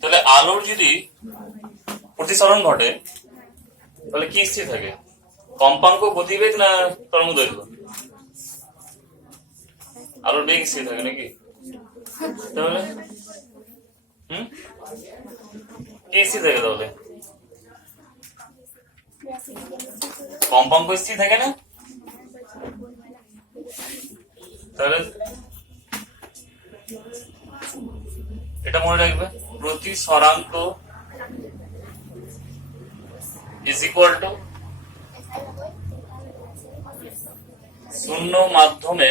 তাহলে আলোর যদি প্রতিসরণ ঘটে তাহলে কি স্থির থাকে? কম্পাঙ্ক, গতিবেগ না তরঙ্গ দৈর্ঘ্য? আলোর বেগ স্থির থাকে নাকি? তাহলে কি স্থির থাকে? তাহলে কম্পাঙ্ক স্থির থাকে না? তাহলে এটা মনে রাখবে, প্রতিসরাঙ্ক ইজ ইকুয়াল টু শূন্য মাধ্যমে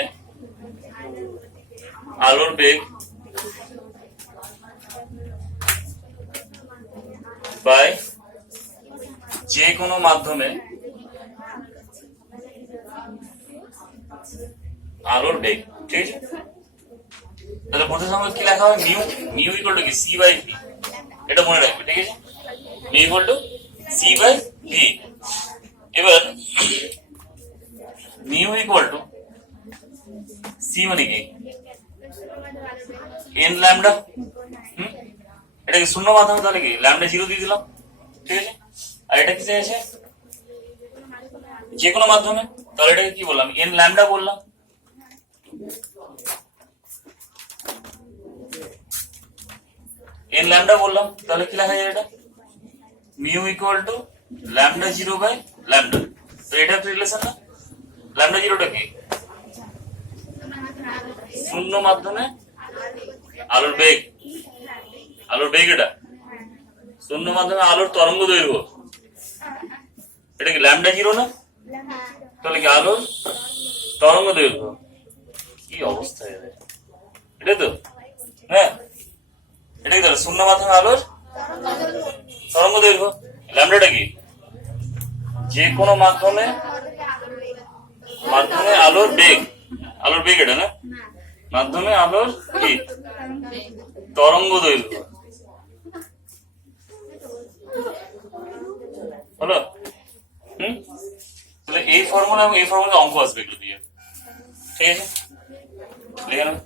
আলোর বেগ বাই যে কোনো মাধ্যমে আলোর বেগ। ঠিক আছে, তাহলে প্রতিসরাঙ্ক কি লেখা হয়? মিউ। মিউ ইকুয়াল টু কি? C by V. এটা মনে রাখবে। ঠিক আছে, mu equal to C by V. এবার মিউ ইকুয়াল টু সি মানে কি? N lambda. এটাকে শূন্য মাধ্যমে, তাহলে কি ল্যামডা 0 দিয়ে দিলাম। ঠিক আছে, আর এটা কি চাইছে? যে কোনো মাধ্যমে, তাহলে এটাকে কি বললাম? এন ল্যামডা বললাম। এন ল্যামডা বললাম, তাহলে কি লেখা যায়? এটা mu equal to lambda 0 by lambda. তো এটা একটা রিলেশন না? ল্যামডা 0টা কি? শূন্য মাধ্যমে আলোর বেগ। আলোর বেগ এটা শূন্য মাধ্যমে আলোর তরঙ্গ দৈর্ঘ্য। এটা কি ল্যামডা 0 না? তাহলে কি আলোর তরঙ্গ দৈর্ঘ্য। কি অবস্থা এটা তো? হ্যাঁ, এটা কি? তাহলে শূন্য মাধ্যমে আলোর তরঙ্গ দৈর্ঘ্য। ল্যামডাটা কি? যে কোনো মাধ্যমে মাধ্যমে আলোর বেগ। আলোর বেগ এটা না? মাধ্যমে আলোর কি? তরঙ্গ দৈর্ঘ্য। হলো? তাহলে এই ফর্মুলা এবং এই ফর্মুলা অঙ্ক আসবে এগুলো দিয়ে। ঠিক আছে, লিখে নাও।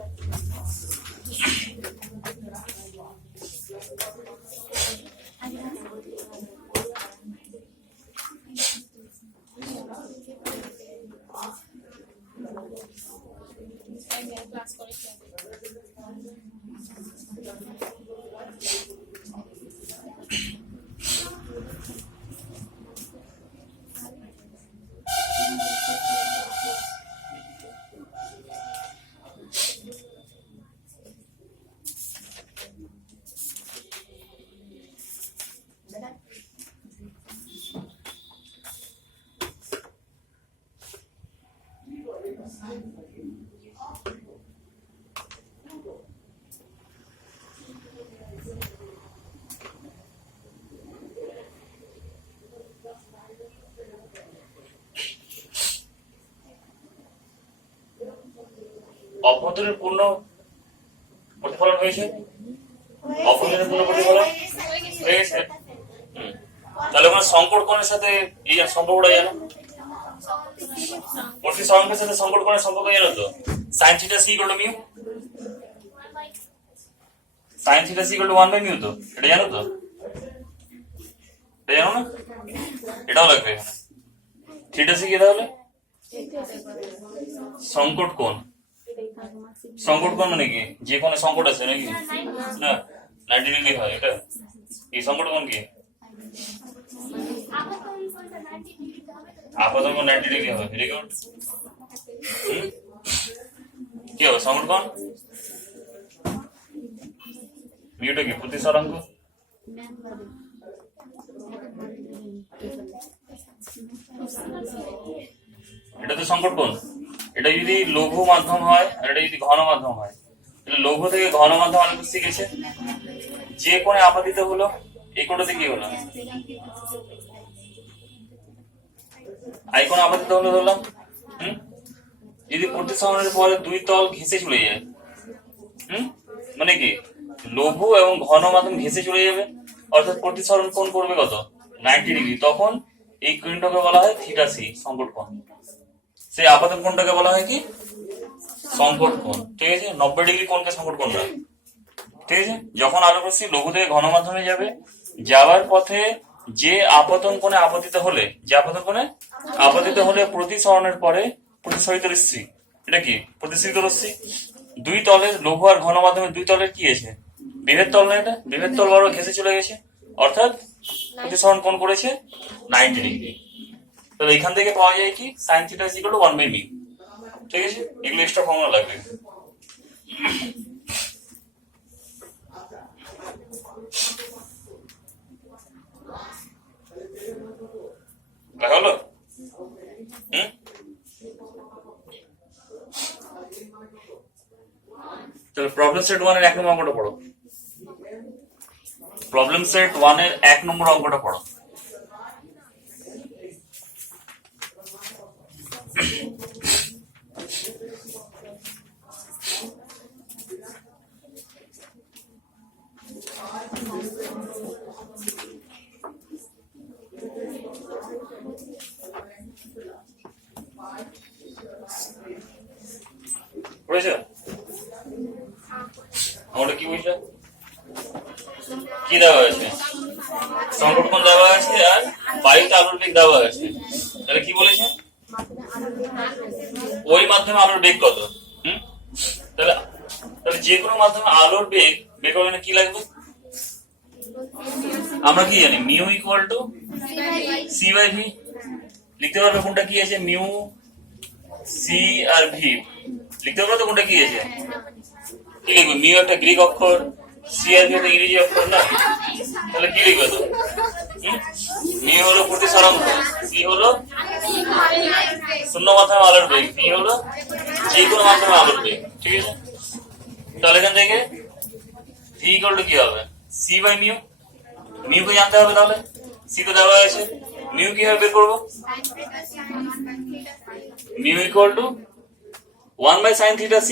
অভ্যন্তরীণ পূর্ণ প্রতিফলন হয়েছে? অভ্যন্তরীণ পূর্ণ প্রতিফলন হয়ে গেছে। তাহলে ওখানে সংকট কোণের সাথে এই সম্পর্কটা জানো? প্রতিসরাঙ্কের সাথে সংকট কোণের সম্পর্ক জানো তো? sin θ c = μ। sin θ c = 1 by μ। তো এটা জানো তো? এটা জানো না? এটাও লাগবে এখানে। θ c কি তাহলে? সংকট কোণ। সংকট কোণ মানে কি? যে কোণে সংকট আছে নাকি? না, 90 ডিগ্রি হয়। এটা এই সংকট কোণ কি? আপাতত 90 ডিগ্রি হবে। Very good. কি হবে সংকট কোণ? মিউটা কি? প্রতিসরাঙ্ক। এটা তো সংকট কোণ। এটা যদি লঘু মাধ্যম হয় আর এটা যদি ঘন মাধ্যম হয়, তাহলে লঘু থেকে ঘন মাধ্যম আলোক গেছে, যে কোণে আপাতিত হলো এই কোণটাতে কি হলো? আই কোণে আপাতিত হলো ধরলাম। যদি প্রতিসরণের পরে দুই তল ঘেঁষে চলে যায়, মানে কি লঘু এবং ঘন মাধ্যম ঘেঁষে চলে যাবে, অর্থাৎ প্রতিসরণ কোণ করবে কত? 90 ডিগ্রি। তখন এই কোণটাকে বলা হয় θ c, সংকট কোণ। সেই আপাতন কোণটাকে বলা হয় কি? সংকট কোণ। ঠিক আছে, 90 ডিগ্রি কোণকে সংকট কোণ না। ঠিক আছে। যখন আলোক রশ্মি লঘু থেকে ঘন মাধ্যমে যাবে, যাওয়ার পথে যে আপতন কোণে আপতিত হলে প্রতিসরণের পরে প্রতিসরিত রশ্মি, এটা কি প্রতিসরিত রশ্মি, দুই তলের লঘু আর ঘন মাধ্যমে দুই তলের কি আছে, বিভেদ তল না, এটা বিভেদ তল বড় ঘেঁষে চলে গেছে, অর্থাৎ প্রতিসরণ কোণ করেছে 90 ডিগ্রি। তাহলে এখান থেকে পাওয়া যায় কি sin θ = 1/μ। ঠিক আছে, এগুলো এক্সট্রা ফর্মুলা লাগবে। লেখা হলো? চলো প্রবলেম সেট 1 এর 1 নম্বর অঙ্কটা পড়ো। প্রবলেম সেট 1 এর 1 নম্বর অঙ্কটা পড়ো। বুঝেছো? আমরা কি বুঝলে? কি দেওয়া আছে? সংকট কোণ দেওয়া আছে আর বায়ুতে আলোর বেগ দেওয়া আছে। তাহলে কি বলেছে? ওই মাধ্যমে আলোর বেগ কত? তাহলে যে কোনো মাধ্যমে আলোর বেগ বের করলে কি লাগবে? আমরা কি জানি mu equal to C by V. লিখতে পারবে কোনটা কি আছে? মিউ সি আর ভি লিখতে পারবে তো কোনটা কি আছে? কি লিখবে? মিউ একটা গ্রিক অক্ষর, সি আর ভি একটা ইংরেজি অক্ষর না? তাহলে কি লিখবে তো? মিউ হলো প্রতিসরণ কোণ, সি হলো শূন্য মাধ্যমে আলোর বেগ, ভি হলো যে কোনো মাধ্যমে আলোর বেগ। ঠিক আছে, তাহলে এখান থেকে ভি ইকুয়াল টু কি হবে? C by mu. মিউ কে জানতে হবে, তাহলে সি তো দেওয়া আছে, মিউ কিভাবে বের করবো? Mu equal two 1/sin θ c।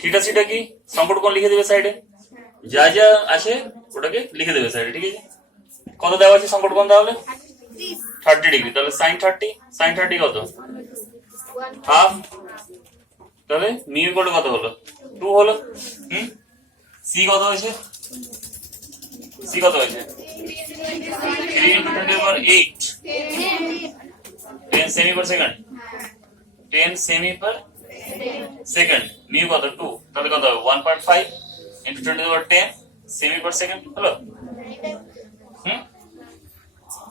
Theta সিটা কি সংকট কোণ লিখে দেবে সাইডে, যা যা আছে ওটাকে লিখে দেবে সাইডে। ঠিক আছে, কত দেওয়া আছে সংকট কোণ? তাহলে 30 ডিগ্রি। তাহলে sin 30 কত? হাফ। তাহলে মিউ ইকুয়াল টু কত হলো? 2 হলো। সি কত হয়েছে? সি কত হয়েছে? 3 × 10⁸ 10 semi per second. 10 semi per second. Mu কত? 2। তাহলে কত হবে? 1.5 × 10⁻10 সেমি পার সেকেন্ড হলো।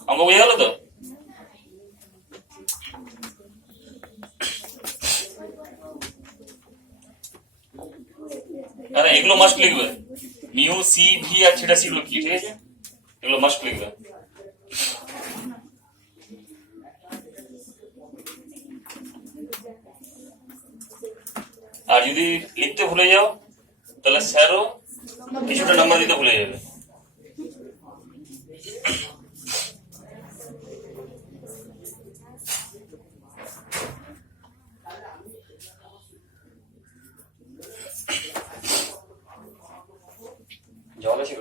অঙ্ক বুঝে গেল তো? আরে এগুলো মাস্ট লিখবে, মিউ সি ভি আর থিটা সি গুলো কি, ঠিক আছে, এগুলো মাস্ট লিখবে। আর যদি লিখতে ভুলে যাও তাহলে স্যারও কিছুটা নাম্বার দিতে ভুলে যাবে। জল আছে?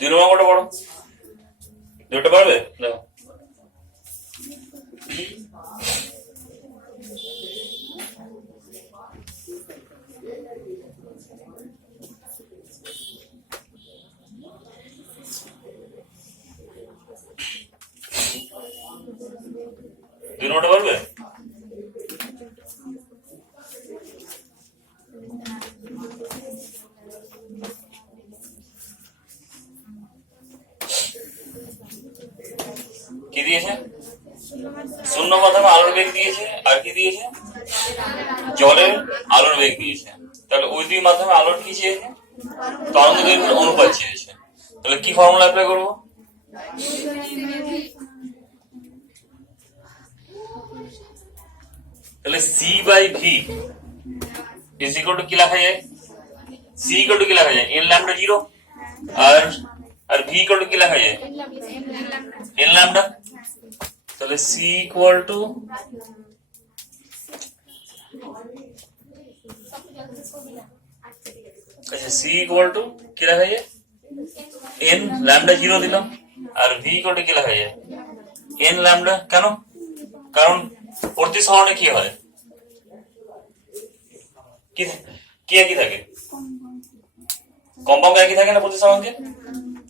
2 নম্বর কোনটা পড়ো? দুটো পারবে? দেখো দুই নম্বরটা পারবে? কি দিয়েছে? শূন্য মাধ্যমে আলোর বেগ দিয়েছে, আর কি দিয়েছে? জলের আলোর বেগ দিয়েছে। তাহলে ওই দুই মাধ্যমে আলোর কি চেয়েছে? তরঙ্গ দৈর্ঘ্যের অনুপাত চেয়েছে। তাহলে কি ফর্মুলা অ্যাপ্লাই করবো? তাহলে C by V is equal to কি লেখা যায়? সি ইকুয়াল টু কি লেখা যায়? এন ল্যামডা 0 আর ভি ইকুয়াল টু কি লেখা যায়? N lambda. তাহলে সি ইকুয়াল টু আচ্ছা সি ইকুয়াল টু কি লেখা যায়? এন ল্যামডা 0 দিলাম আর ভি ইকুয়াল টু কি লেখা যায়? N lambda. কেন? কারণ প্রতিসরণে কি হয়? কি কি একই থাকে? কম্পাঙ্ক একই থাকে না প্রতিসরণকে?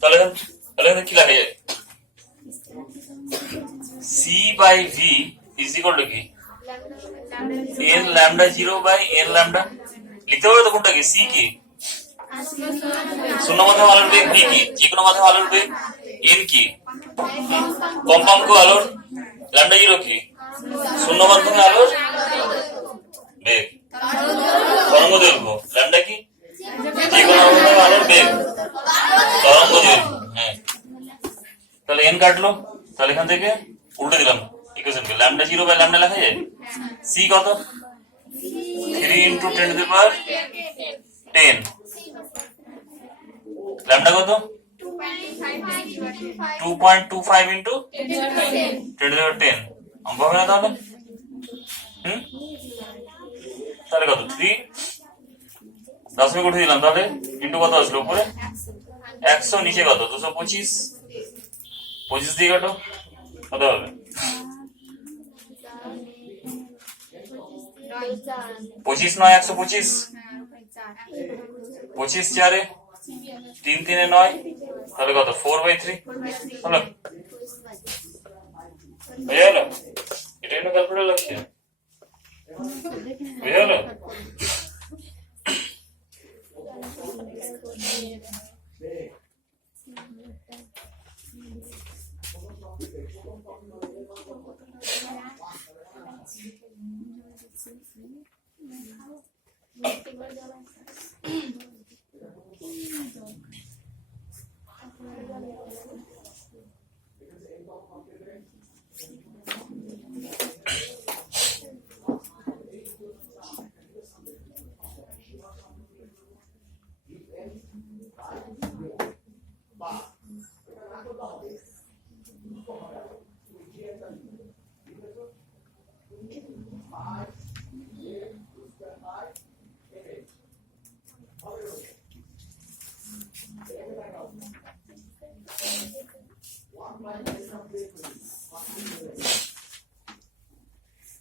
তাহলে এখানে কি লেখা যায়? C by V is equal to কি? N lambda 0 by N lambda. লিখতে হবে তো কোনটা কি? সি কি? শূন্য মাধ্যম আলোর বেগ, ভি কি? যে কোনো মাধ্যম আলোর বেগ, এন কি? কম্পাঙ্ক আলোর, ল্যামডা 0 কি? শূন্য মাধ্যমে আলোর বেগ, তরঙ্গ দৈর্ঘ্য, ল্যামডা কি? যে কোনো মাধ্যমে আলোর বেগ, তরঙ্গ দৈর্ঘ্য। হ্যাঁ, তাহলে এন কাটলো। তাহলে এখান থেকে উল্টে দিলাম ইকুয়েশনকে, ল্যামডা 0 বাই ল্যামডা লেখা যায়। সি কত? 3 into 10 to the power 10। Lambda কত? 2.25 ইন্টু 10 টু দি পাওয়ার 10। অঙ্ক হবে না তাহলে? তাহলে কত? 3 দশমিক উঠে দিলাম, তাহলে ইন্টু কত আসলো উপরে? 100, নিচে কত? 225। 25 দিয়ে কাটো, কত হবে? 25 নয় 125। 25 4 3 3 9, তাহলে কত? 4/3 হলো। বুঝে গেল? এটা কিন্তু ক্যালকুলেটর লাগছে। বুঝে গেল?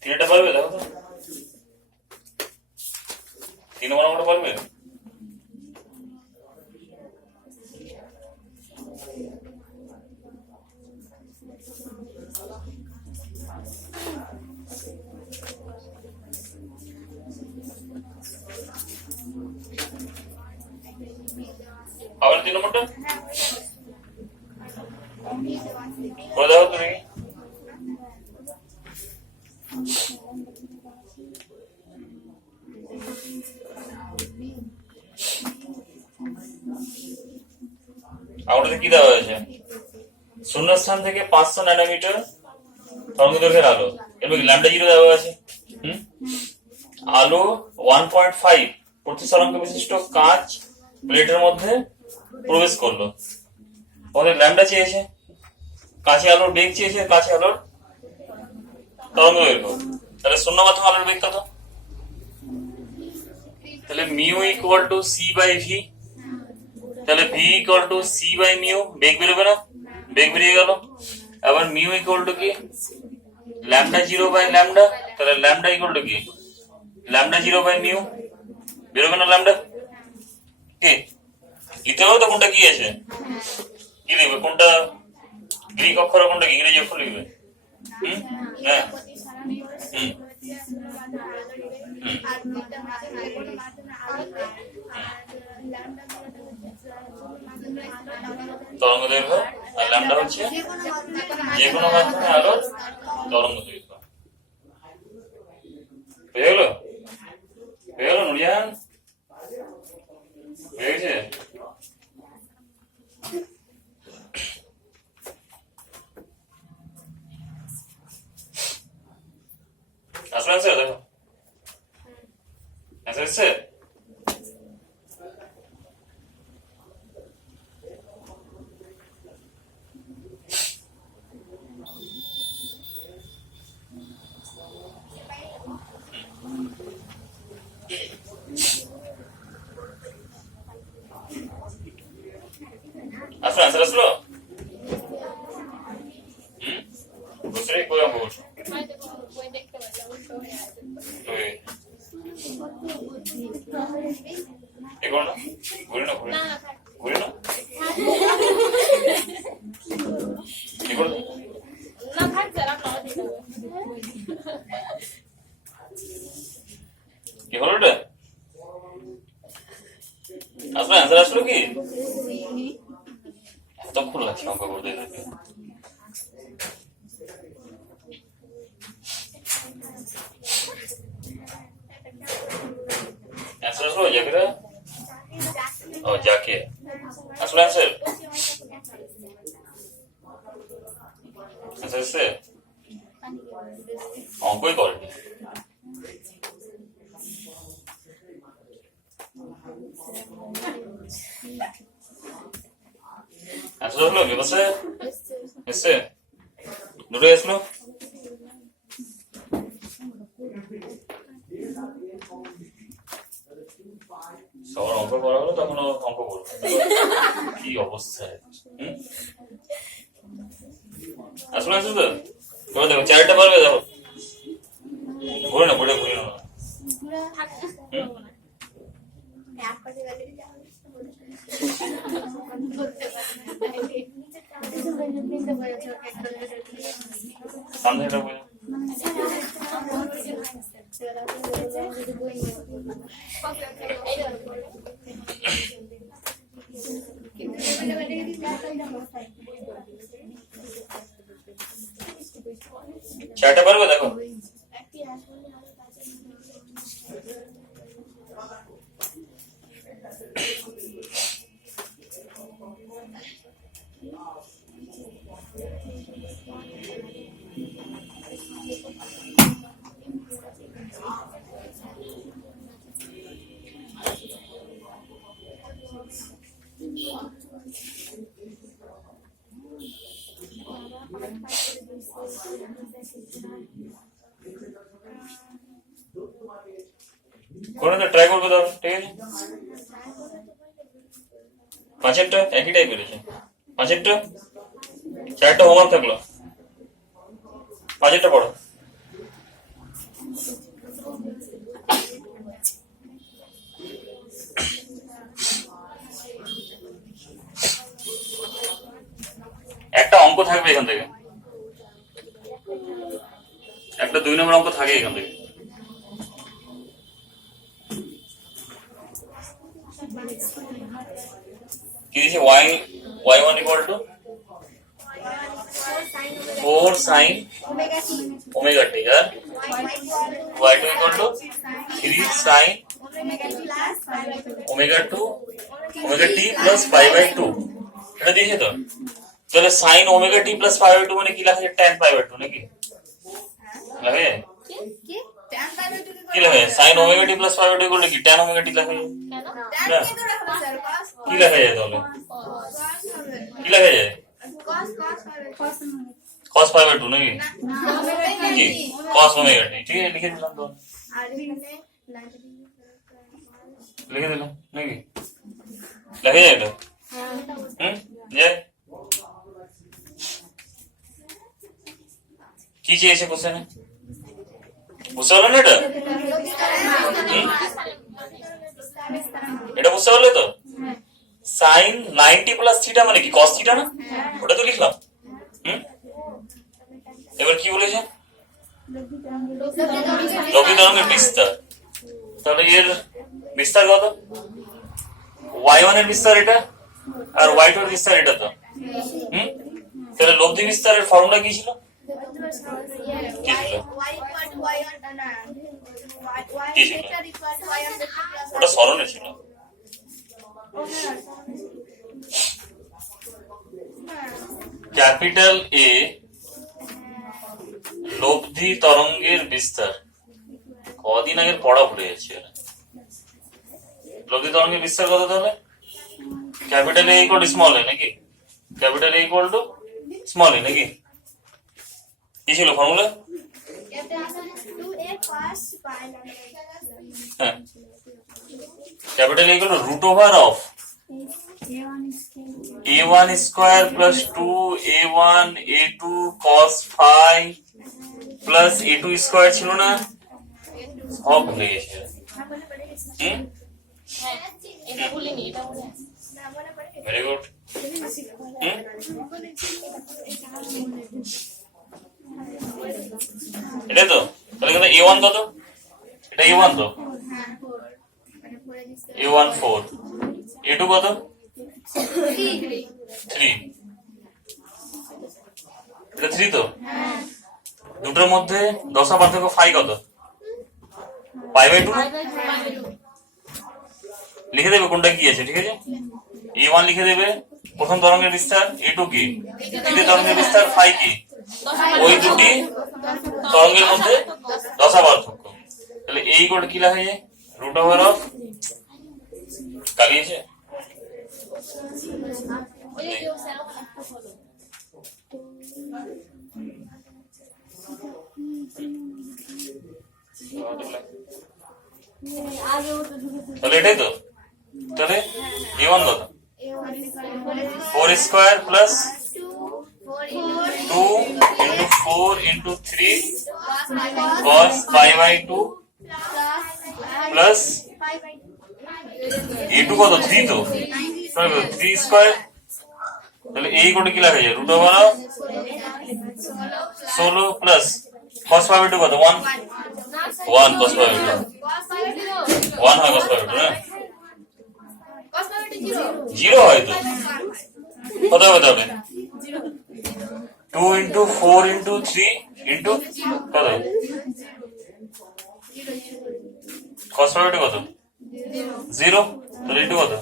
তিনটা পারবে? দেখো তো 3 নম্বর পারবে? আবার 3 নম্বরটা করে দাও তুমি। আমাদের কি দেওয়া হয়েছে? শূন্যস্থান থেকে 500 ন্যানোমিটার তরঙ্গ দৈর্ঘ্যের আলো, এর ল্যামডা 0 দেওয়া আছে। আলো 1.5 প্রতিসরাঙ্ক বিশিষ্ট কাঁচ প্লেটের মধ্যে প্রবেশ করলো। আমাদের ল্যামডা চেয়েছে, কাঁচে আলোর বেগ চেয়েছে, কাঁচে আলোর তরঙ্গ দৈর্ঘ্য। তাহলে শূন্য মাধ্যম আলোর বেগ কত? তাহলে mu equal to C by V. তাহলে V equal to C by mu, বেগ বেরোবে না? বেগ বেরিয়ে গেল। আবার মিউ ইকুয়াল টু কি? Lambda 0 by lambda. তাহলে ল্যামডা ইকুয়াল টু কি? ল্যামডা 0 বাই মিউ, বেরোবে না ল্যামডা? কি লিখতে হবে তো? কোনটা কি আছে? কি লিখবে? কোনটা গ্রিক অক্ষর, কোনটা ইংরেজি অক্ষর লিখবে? হ্যাঁ তরঙ্গ দৈর্ঘ্য, আর ল্যামডা হচ্ছে যে কোনো মাধ্যমে আলোর তরঙ্গ দৈর্ঘ্য। হয়ে গেল? হয়ে গেল নুরিয়ান? হয়ে গেছে? অ্যান্সার আসলো? বুঝতে কই অঙ্ক করছো? এগো না, ঘুরে না, ঘুরে না, ঘুরে না, এগো না থাক যারা নাও দিতে হবে। কি হলো এটা? আসলে অ্যান্সার আসলো কি? এতক্ষণ লাগছে অঙ্ক করতে এদেরকে। অ্যান্সার আসলো জাকিরা? ও জাকে আসলো অ্যান্সার? অ্যান্সার এসছে? অঙ্কই করেনি। অ্যান্সার হলো কি বলছে? এসছে? দুটোই আসলো? সবার অঙ্ক করা হলো তখন অঙ্ক করবো। কি অবস্থা! আসলে আসলে তো এবার দেখো চারটা পারবে, দেখো ঘুরে না, ঘুরে ঘুরে না। সামনে এটা বই চারটা পারবে, দেখো করে তো ট্রাই করবে, ধরো ঠিক আছে। পাঁচেরটা একই টাইপের আছে, পাঁচেরটা চারটা হোমওয়ার্ক থাকলো, পাঁচেরটা পড়ো। একটা অঙ্ক থাকবে এখান থেকে, একটা 2 নম্বর অঙ্ক থাকে এখান থেকে। কি দিয়েছে? y1 equal to 4 sin omega t R y2 equal to 3 sin omega t plus pi by 2 এটা দিয়েছে তো। তাহলে sin omega t plus pi by 2 মানে কি লেখা যায়? tan pi by 2 নাকি লেখা যায়? কি লেখা যায়? sin omega t plus pi by 2 equal to কি tan omega t লেখা যায়? কি লেখা যায় তাহলে? কি লেখা যায়? cos pi by 2 নাকি কি cos omega t, ঠিক আছে লিখে দিলাম তো, লিখে দিলাম নাকি লেখা যায় এটা? যায়। কি চেয়েছে কোশ্চেনে? বুঝতে পারলো না এটা? এটা বুঝতে পারলে তো? সাইন 90 প্লাস থিটা মানে কি কস থিটা না? ওটা তো লিখলাম। এবার কি বলেছে? লব্ধি তরঙ্গের বিস্তার। তাহলে এর বিস্তার কত? y1 এর বিস্তার এটা আর y2 এর বিস্তার এটা তো। তাহলে লব্ধি বিস্তারের ফর্মুলা কি ছিল? কি ছিল? কি ছিল? ওটা সরণে ছিল। ক্যাপিটাল এ লব্ধি তরঙ্গের বিস্তার। কদিন আগের পড়া ভুলে যাচ্ছে। লব্ধি তরঙ্গের বিস্তার কত তাহলে? Capital A equal to small A নাকি? Capital A equal to small A নাকি? কি ছিল ফর্মুলা? হ্যাঁ, capital A equal to root over of a1 square plus 2a1 a2 cos phi plus a2 square ছিল না, সব ভুলে গেছে। হ্যাঁ এটা ভুলিনি, এটা মনে আছে। Very good. এটা তো তাহলে কিন্তু a1 কত, এটা a1 তো, a1 4, a2 কত 3, এটা 3 তো। দুটোর মধ্যে দশা পার্থক্য ফাই কত, π/2 লিখে দেবে কোনটা কি আছে, ঠিক আছে। a1 লিখে দেবে প্রথম তরঙ্গের বিস্তার, a2 কি দ্বিতীয় তরঙ্গের বিস্তার, ফাই কি ওই দুটি তরঙ্গের মধ্যে দশা পার্থক্য। তাহলে এই কোড কি লেখা যায়, রুট ওভার অফ কালিয়েছে ওই যে কেউ স্যার ওখানে একটু হলো। তাহলে এটাই তো। তাহলে a1 কত 4 square plus 2 into 4 into 3 cos π/2 plus a2 কত 3 তো, তাহলে 3 স্কয়ার। তাহলে এই কোডে কি লেখা যায়, root over of 16 plus cos π/2 কত 1 cos π/2 1 হয় cos π/2 না, 0 হয় তো, কত হবে তবে 2 into 4 into 3 into কত cos π/2 কত 0, তাহলে ইনটু কত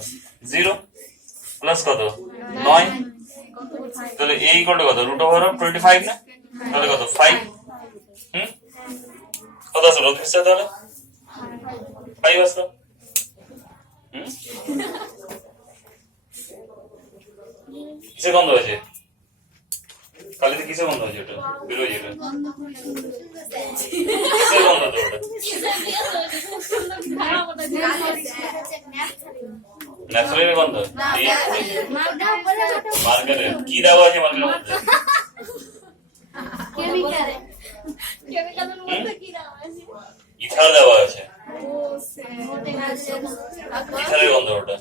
0 প্লাস কত 9, তাহলে এই কোডে কত রুট ওভার অফ 25 না, তাহলে কত 5, কত আছে রোধ বিস্তার, তাহলে 5 আসলো। কিসে গন্ধ হয়েছে, কালিতে কিসে গন্ধ হয়েছে, ওটা বেরোয় যেটা কিসে গন্ধ তো ওটা, ন্যাচারাল গন্ধ, মার্কারের কি দেওয়া আছে, মার্কারের মধ্যে কেমিক্যালের মধ্যে কি দেওয়া আছে? ইথার দেওয়া আছে, ইথারের গন্ধ ওটা,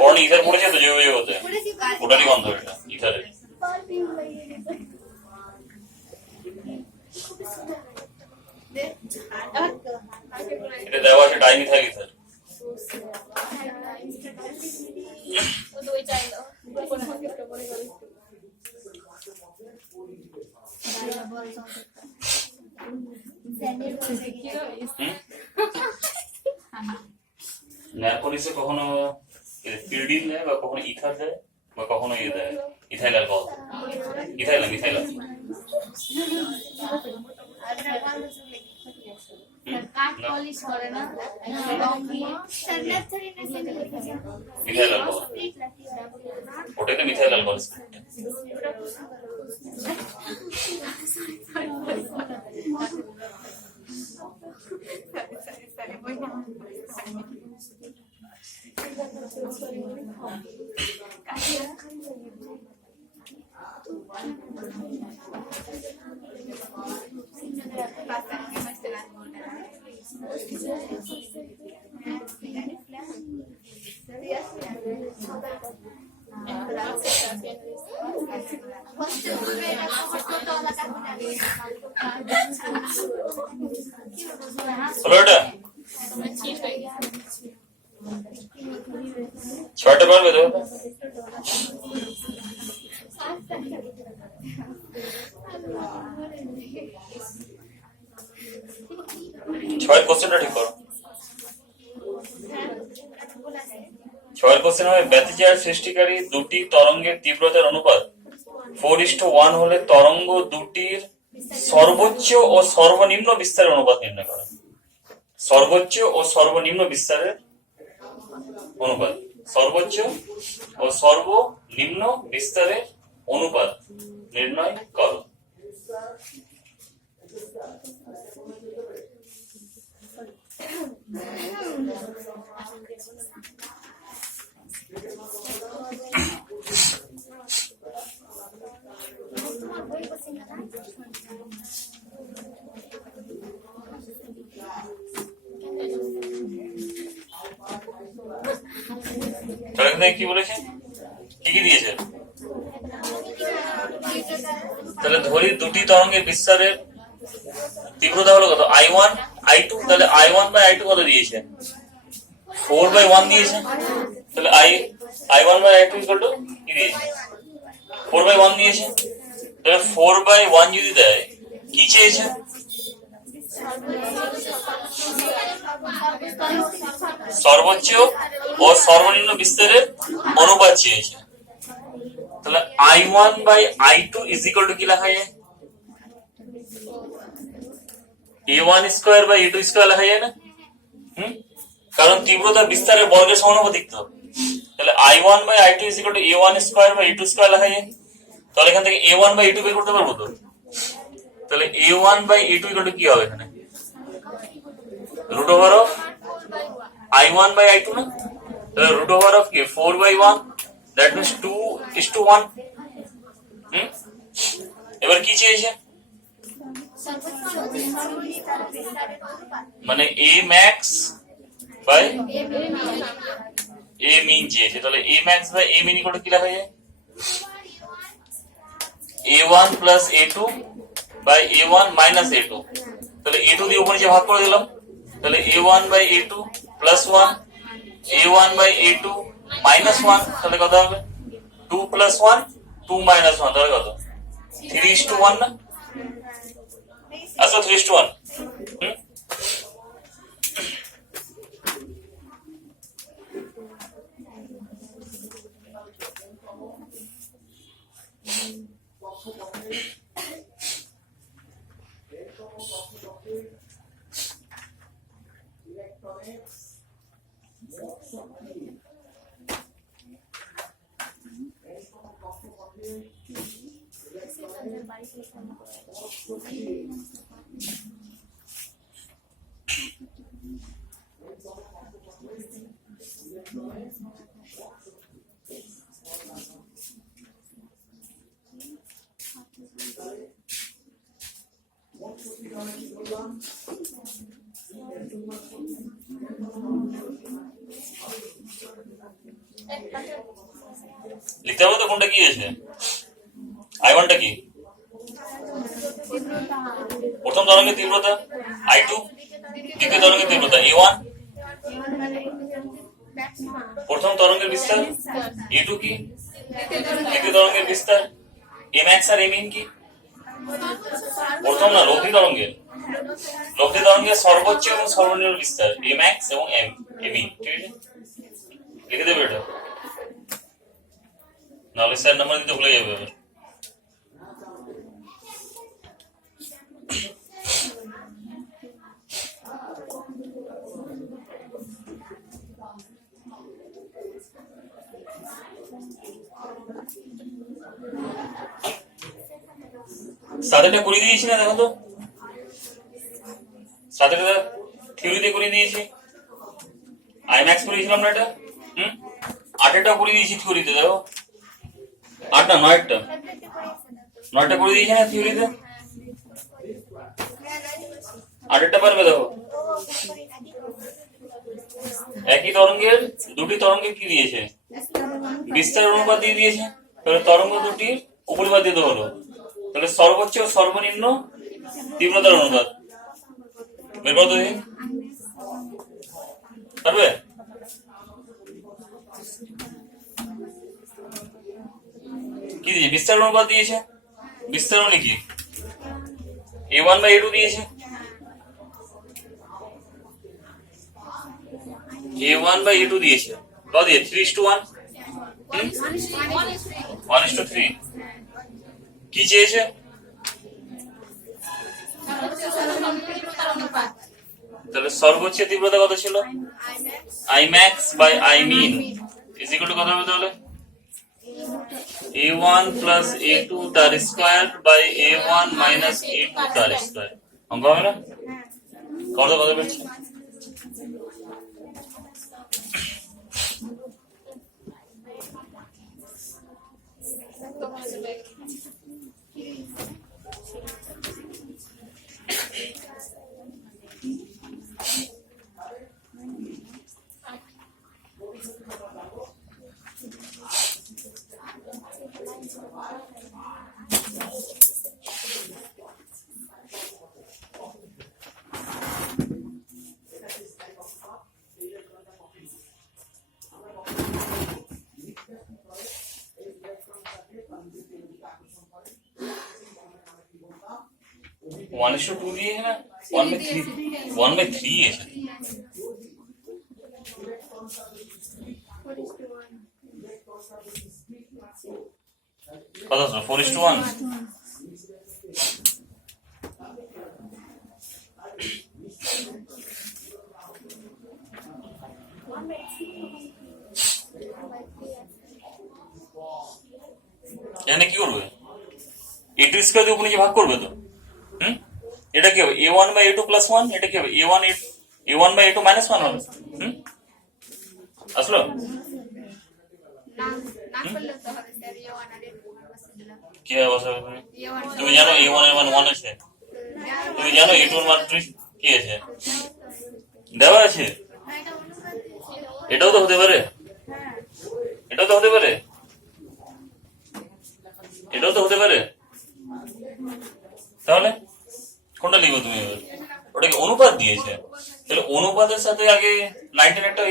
বরং ইথার পড়েছে তো জৈব জগতে, ওটারই গন্ধ এটা ইথারের। এটা দেওয়া আছে ডাইমিথাইল ইথার। ও তো ওই চাইলো কোনো একটা করে গেল। ন্যারকোলিসে কখনো পিরিডিন দেয় বা কখনো ইথার দেয় বা কখনো ইয়ে দেয় ইথাইল অ্যালকোহল, মিথাইল কাট পলিশ করে না রং দিয়ে মিথাইল অ্যালকোহল, ওটাই তো মিথাইল অ্যালকোহল। হলো এটা ছয়টা পারবে তো, ছয়ের কোশ্চেনটা ঠিক করো। ছয়ের কোশ্চেন হবে ব্যতিচার সৃষ্টিকারী দুটি তরঙ্গের তীব্রতার অনুপাত 4:1 হলে তরঙ্গ দুটির সর্বোচ্চ ও সর্বনিম্ন বিস্তারের অনুপাত নির্ণয় করা। সর্বোচ্চ ও সর্বনিম্ন বিস্তারের অনুপাত, সর্বোচ্চ ও সর্বনিম্ন বিস্তারের অনুপাত নির্ণয় করো। তাহলে এখানে কি বলেছে, কি কি দিয়েছে? তাহলে ধরি দুটি তরঙ্গের বিস্তারের তীব্রতা হলো কত, I1 I2। তাহলে I1 বাই I2 কত দিয়েছে, 4/1 দিয়েছে। তাহলে I1 by I2 equal to কি দিয়েছে, 4/1 দিয়েছে। তাহলে 4/1 যদি দেয়, কি চেয়েছে, সর্বোচ্চ ও সর্বনিম্ন বিস্তারের অনুপাত চেয়েছে। তাহলে I1 by I2 is equal to কি লেখা যায়, A1 square by A2 square লেখা যায় না? কারণ তীব্রতা বিস্তারের বর্গের সমানুপাতিক তো। তাহলে I1 by I2 is equal to A1 square by A2 square লেখা যায়। তাহলে এখান থেকে A1 বাই A2 বের করতে পারবো তো। তাহলে A1 by A2 equal to কি হবে এখানে, root over of I1 by I2 না। তাহলে রুট ওভার অফ কি 4/1, দ্যাট মিন্স 2:1। এবার কি চেয়েছে, মানে A max by A min চেয়েছে। তাহলে A max by A min equal to কি লেখা যায়, A1 plus A2 by A1 minus A2। তাহলে A2 দিয়ে উপর নিচে ভাগ করে দিলাম। তাহলে A1 by A2 plus 1, A1 by A2 minus 1। তাহলে কত হবে, 2 প্লাস 1 2 মাইনাস 1। তাহলে কত, 3:1 না? আচ্ছা 3:1। লিখতে হবে তো কোনটা কি আছে, I1 টা কি, প্রথম তরঙ্গের তীব্রতা, I2 দ্বিতীয় তরঙ্গের তীব্রতা, A1 প্রথম তরঙ্গের বিস্তার, A2 কি দ্বিতীয় তরঙ্গের বিস্তার, A max R A min কি, প্রথম না লব্ধি তরঙ্গের সর্বোচ্চ এবং সর্বনিম্ন বিস্তার, A max এবং A min। ঠিক আছে, লিখে দেবে এটা, নাহলে স্যার নাম্বার দিতে ভুলে যাবে। এবার সাথেটা করে দিয়েছি না, দেখো তো সাথেটা থিওরিতে করে দিয়েছি, I max করেছিলাম না এটা, 8টা করে দিয়েছি থিওরিতে। দেখো 8 না 9টা করে দিয়েছি না থিওরিতে, 8টা পারবে। দেখো একই তরঙ্গের দুটি তরঙ্গে কি দিয়েছে, বিস্তার অনুপাত দিয়ে দিয়েছে। তাহলে তরঙ্গ দুটির উপরিপাত দিতে হলো। তাহলে সর্বোচ্চ ও সর্বনিম্ন তীব্রতার অনুপাত বের করতে দিন, পারবে? কি দিয়েছে, বিস্তার অনুপাত দিয়েছে। বিস্তার মানে কি, A1 বাই A2 দিয়েছে, A1 বাই A2 দিয়েছে। কত দিয়ে, 3:1, 1:3। কি চেয়েছে, তাহলে সর্বোচ্চ তীব্রতা কত ছিল, I max by I min is equal to কত হবে, তাহলে A1 প্লাস A2 তার square by A1 minus A2 তার স্কয়ার। অঙ্ক হবে না, কত পেয়েছে? 1:2 दिए है ना, 1/3 है सर। कत सर 4:1 এখানে কি করবে? এটু স্কয়ার দিয়ে উপরে নিচে ভাগ করবে তো। এটা কি হবে a1/a2 + 1, এটা কি হবে a1/a2 - 1 হবে। আসলো না করলে তো হবে স্যার a1 আর a2 বসে দিলাম কি হবে বসে? a1 তুমি জানো a1 এর মান 1 আছে, তুমি জানো a2 এর মান 3 কি আছে দেওয়া আছে। এটা অনুপাত ছিল এটাও তো হতে পারে, হ্যাঁ এটাও তো হতে পারে, এটাও তো হতে পারে। তাহলে কোনটা লিখবো তুমি এবার? ওটাকে অনুপাত দিয়েছে, তাহলে অনুপাতের সাথে আগে 19 একটা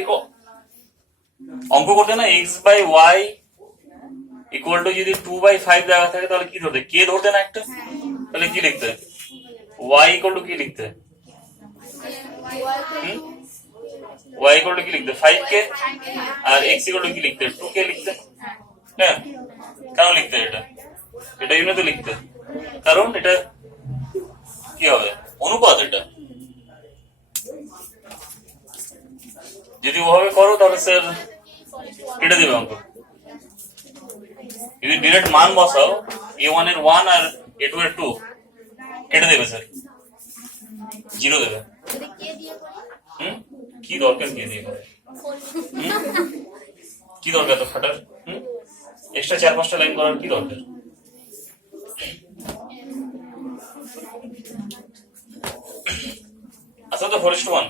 অঙ্ক করতে না, x/y = যদি 2/5 দেওয়া থাকে তাহলে কি ধরতে? কে ধরতে না একটা, তাহলে কি লিখতে? y = কি লিখতে? y = কি লিখতে? 5k। আর x = কি লিখতে? 2k লিখতে। হ্যাঁ, কেন লিখতে এটা? এটা জন্য তো লিখতে, কারণ এটা কি হবে অনুপাত। এটা যদি ওভাবে করো তাহলে স্যার কেটে দেবে অঙ্ক। যদি ডিরেক্ট মান বসাও a1 এর 1 আর a2 এর 2 কেটে দেবে স্যার, 0 দেবে। যদি কে দিয়ে করি কি দরকার কে দিয়ে করে? কি দরকার তো ফাটার? এক্সট্রা 4-5টা লাইন করার কি দরকার? আচ্ছা তো 4:1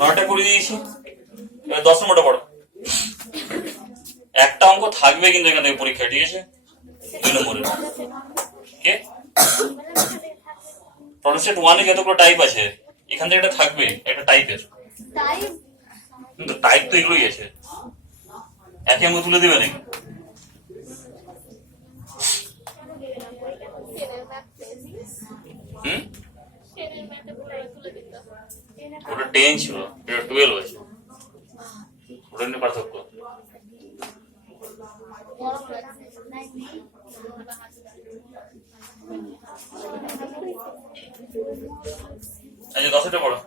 9টা করে দিয়েছি, এবার 10 নম্বরটা পড়ো। একটা অঙ্ক থাকবে কিন্তু এখান থেকে পরীক্ষা, ঠিক আছে? 2 নম্বরের কে প্রোডাক্ট 1 এ যতগুলো টাইপ আছে এখান থেকে একটা থাকবে, একটা টাইপের। টাইপ কিন্তু টাইপ তো এগুলোই আছে, একে অঙ্ক তুলে দেবে নাকি? ওটা 10 ছিল, এটা 12 আছে, ওটা নিয়ে পার্থক্য। গরম লাগছে আচ্ছা 10টা পড়ো।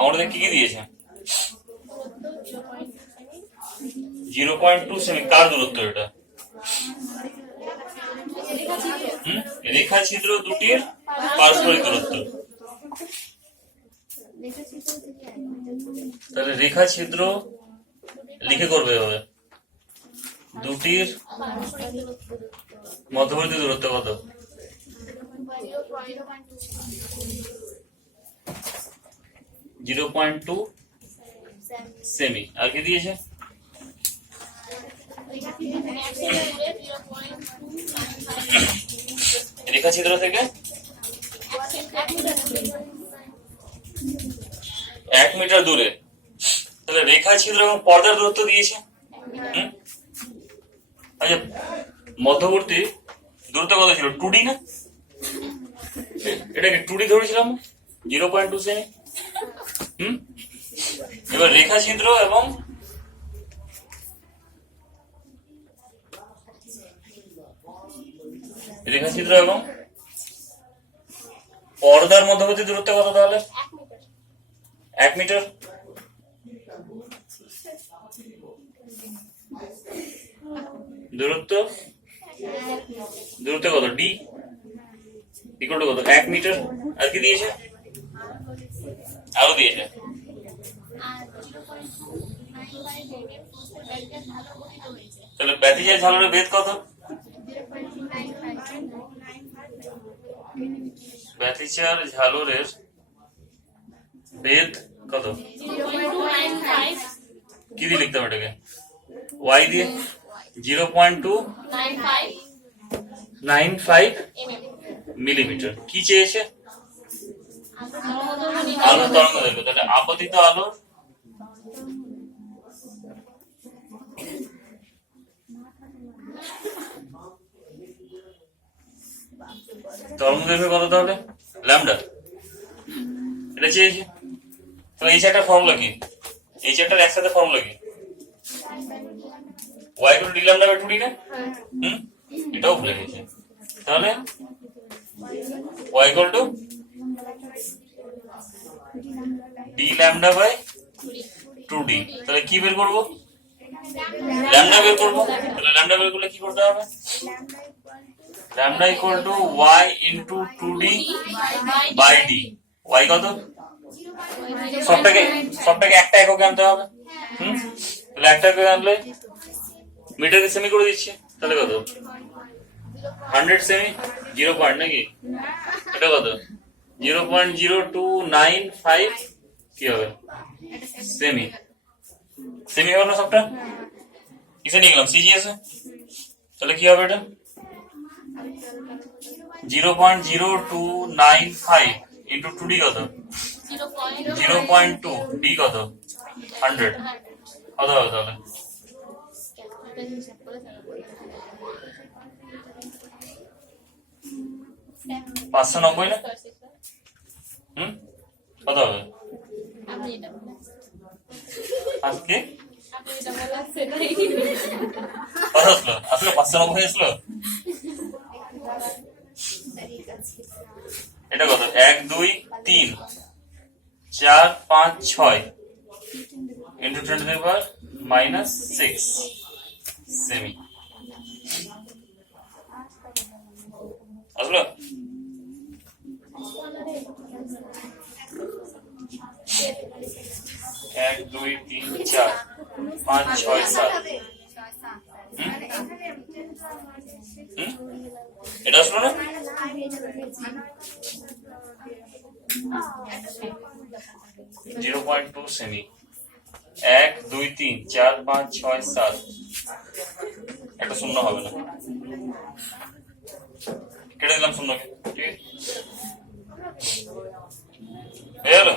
আমাদের কি কি দিয়েছে? 0.2 সেমি। কার দূরত্ব এটা? রেখা ছিদ্র দুটির পারস্পরিক দূরত্ব। তাহলে রেখা ছিদ্র লিখে করবে হবে দুটির মধ্যবর্তী দূরত্ব কত? 0.2 সেমি। আর কি দিয়েছে? রেখা ছিদ্র থেকে 1 মিটার দূরে। তাহলে রেখা ছিদ্র এবং পর্দার দূরত্ব দিয়েছে। আচ্ছা মধ্যবর্তী দূরত্ব কত ছিল? 2d না? এটাকে 2d ধরেছিলাম, 0.2 সেমি। এবার রেখা ছিদ্র এবং পর্দার মধ্যবর্তী দূরত্ব কত তাহলে? 1 মিটার। 1 মিটার দূরত্ব কত? ডি ইকুয়াল টু কত? 1 মিটার। আর কি দিয়েছে? আরো দিয়েছে। আর 0.95 mm ফোর্সের ব্যারিকেড ভালো গঠিত হয়েছে। তাহলে ব্যতিচারী ঝালরের বেধ কত? 0.95 ব্যতিচার ঝালরের বেধ কত? 0.295 কি দিয়ে লিখতাম এটাকে? ওয়াই দিয়ে। 0.295 mm মিলিমিটার। কি চেয়েছে? আলোর তরঙ্গ দৈর্ঘ্য। তাহলে আপতিত আলোর তরঙ্গ দৈর্ঘ্য কত তাহলে? ল্যামডা। এটা চেয়েছে। তো এই চারটার ফর্মুলা কি? এই চারটার একসাথে ফর্মুলা কি? y = d lambda by 2d না? এটাও ভুলে গেছে। তাহলে y = d lambda by 2d। তাহলে কি বের করব? ল্যামডা বের করব। তাহলে ল্যামডা বের করলে কি করতে হবে? ল্যামডা = y * 2d by d। y কত? সবটাকে একটা এককে আনতে হবে। তাহলে একটা এককে আনলে মিটারকে সেমি করে দিচ্ছি। তাহলে কত? 100 সেমি। 0 পয়েন্ট নাকি? এটা কত? 0.0295 কি হবে? সেমি। সেমি হবে না সবটা? কিসে নিয়ে গেলাম? সিজিএস এ। তাহলে কি হবে এটা? 0.0295 ইন্টু 2d কত? 0.2 d কত? 100 কত হবে তাহলে? 590 না? কত হবে? আজকে কত আসলো? আসলে 590 আসলো। এটা কত? 1 2 3 4 5 6 ইন্টু 10⁻⁻6 সেমি আসলো। এক দুই তিন চার পাঁচ ছয় সাত। এটা আসলো না? 0.2 সেমি। 1 2 3 4 5 6 7। একটা শূন্য হবে না। কেটে দিলাম শূন্যকে। ঠিক আছে, হয়ে গেল।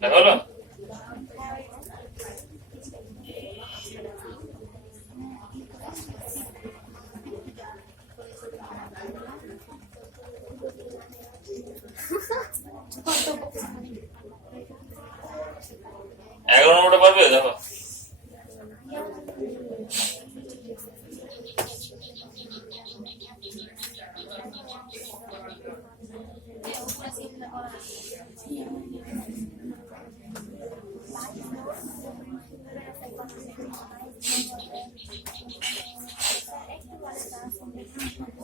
দেখা হলো? পারবে দেখো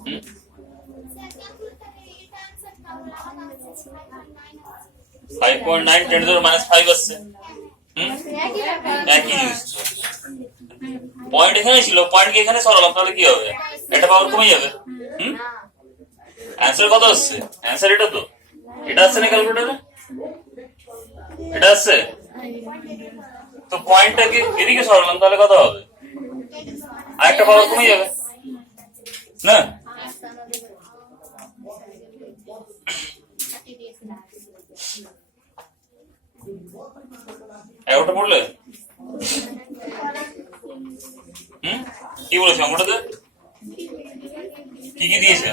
হুম 5.9 10 to the minus 5 আসছে হুম একই জিনিস পয়েন্ট এখানে ছিল পয়েন্ট কি এখানে সরালাম তাহলে কি হবে এটা পাওয়ার কমে যাবে হুম অ্যানসার কত আসছে অ্যানসার এটা তো এটা আসছে না ক্যালকুলেটরে এটা আসছে তো পয়েন্টটাকে এদিকে সরালাম তাহলে কত হবে আরেকটা পাওয়ার কমে যাবে না এগারোটা পড়লে হুম কি বলেছে অঙ্কটাতে কি কি দিয়েছে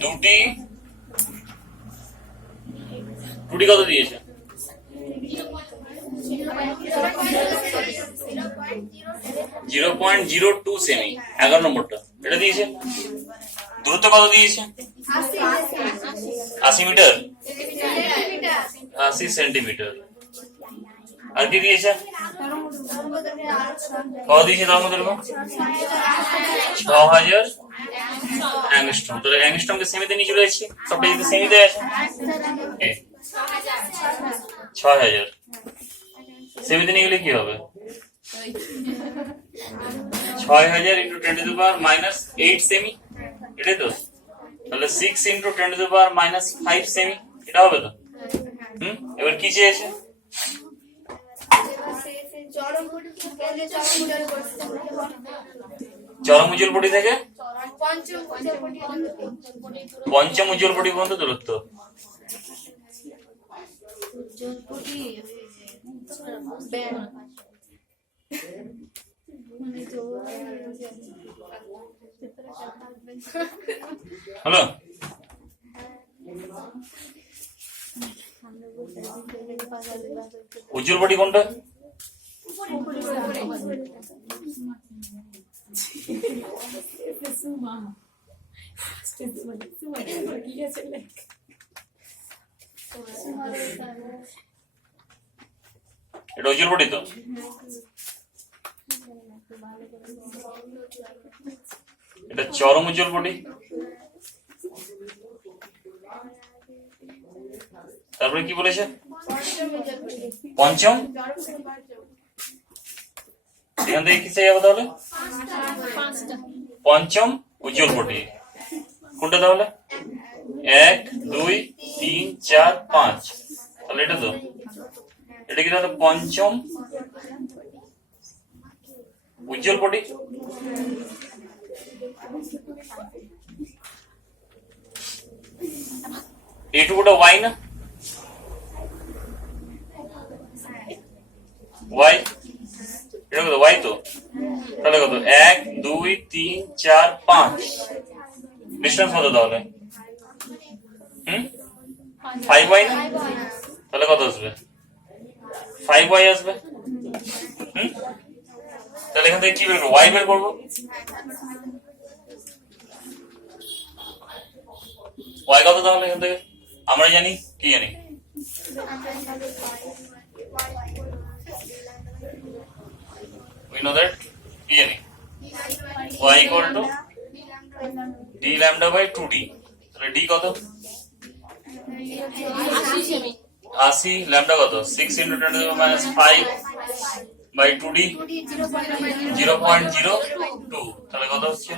দুটি দুটি কত দিয়েছে 0.02 সেমি 11 নম্বরটা এটা দিয়েছে দূরত্ব কত দিয়েছে 80 মিটার 80 সেন্টিমিটার আর কি দিয়েছে কত দিয়েছে তার মধ্যে 6000 অ্যাংস্ট্রম তো অ্যাংস্ট্রমকে সেমিতে নিয়ে চলে এসেছি সবটা যদি সেমিতে আছে 6000 সেমিতে নিয়ে গেলে কি হবে 6000 into 10 to the power minus 8 semi এটাই তো তাহলে 6 into 10 to the power minus 5 semi এটা হবে তো এবার কি চেয়েছে চরম উজ্জ্বল পটি থেকে পঞ্চম উজ্জ্বল পটি পর্যন্ত দূরত্ব হ্যালো উজ্জ্বল পটি কোনটা এটা উজ্জ্বল পটি তো এটা চরম উজ্জ্বল পটি তারপরে কি বলেছে পঞ্চম এখান থেকে কিসে যাবো তাহলে পঞ্চম উজ্জ্বল পটি কোনটা তাহলে 1 2 3 4 5 তাহলে এটা তো এটা কি তাহলে পঞ্চম উজ্জ্বল পটি এইটুকুটা ওয়াই না ওয়াই এটা কত ওয়াই তো তাহলে কত 1 2 3 4 5 ডিসটেন্স কত তাহলে 5y না তাহলে কত আসবে 5y আসবে তাহলে এখান থেকে কি বের করবো y বের করবো y কত তাহলে এখান থেকে আমরা জানি কি জানি we know that কি জানি y equal to d lambda by 2d তাহলে d কত 80 lambda কত 6 into 10 to the minus 5 by 2d 0.02 তাহলে কত হচ্ছে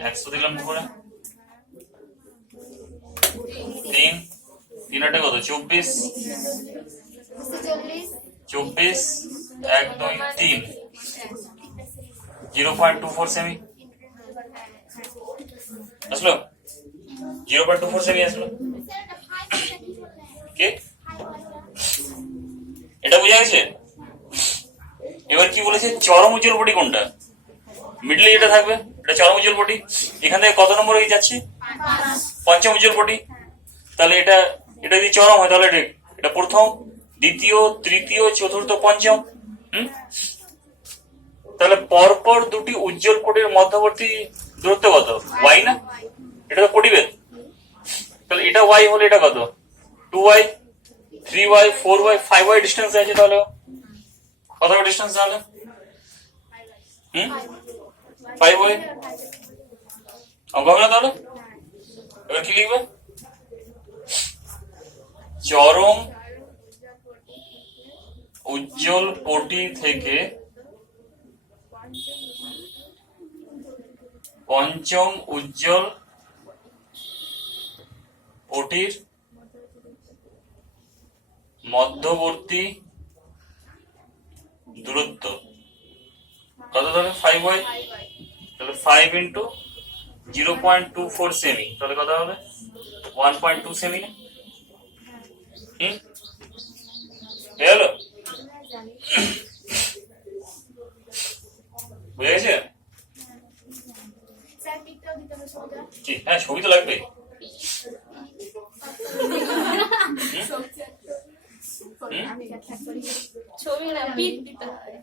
100 দিলাম উপরে 3 3 আটে কত 24 24 1 2 3 0.24 সেমি আসলো 0.24 সেমি আসলো কে এটা বোঝা গেছে। এবার কি বলেছে চরম উজ্জ্বল পটি কোনটা, মিডলে যেটা থাকবে এটা চরম উজ্জ্বল পটি। এখান থেকে কত নম্বর হয়ে যাচ্ছে, পঞ্চম উজ্জ্বল পটি। তাহলে এটা এটা যদি চরম হয় তাহলে এটা প্রথম, দ্বিতীয়, তৃতীয়, চতুর্থ, পঞ্চম। তাহলে পরপর দুটি উজ্জ্বল পটির মধ্যবর্তী দূরত্ব কত, ওয়াই না, এটা তো পটিবেদ। তাহলে এটা ওয়াই হলে এটা কত, 2y, 3y, 4y, 5y distance আছে। তাহলে কত ডিস্টেন্স তাহলে 5y অঙ্ক হবে না তাহলে। এবার কি লিখবে, চরম উজ্জ্বল পটি থেকে পঞ্চম উজ্জ্বল পটির মধ্যবর্তী দূরত্ব কত, তাহলে 5y, তাহলে 5 ইন্টু 0.24 সেমি, তাহলে কত হবে 1.2 সেমি না। হলো বুঝে গেছে কি, হ্যাঁ ছবি তো লাগবে। ছবি না পিক দিতে হয়।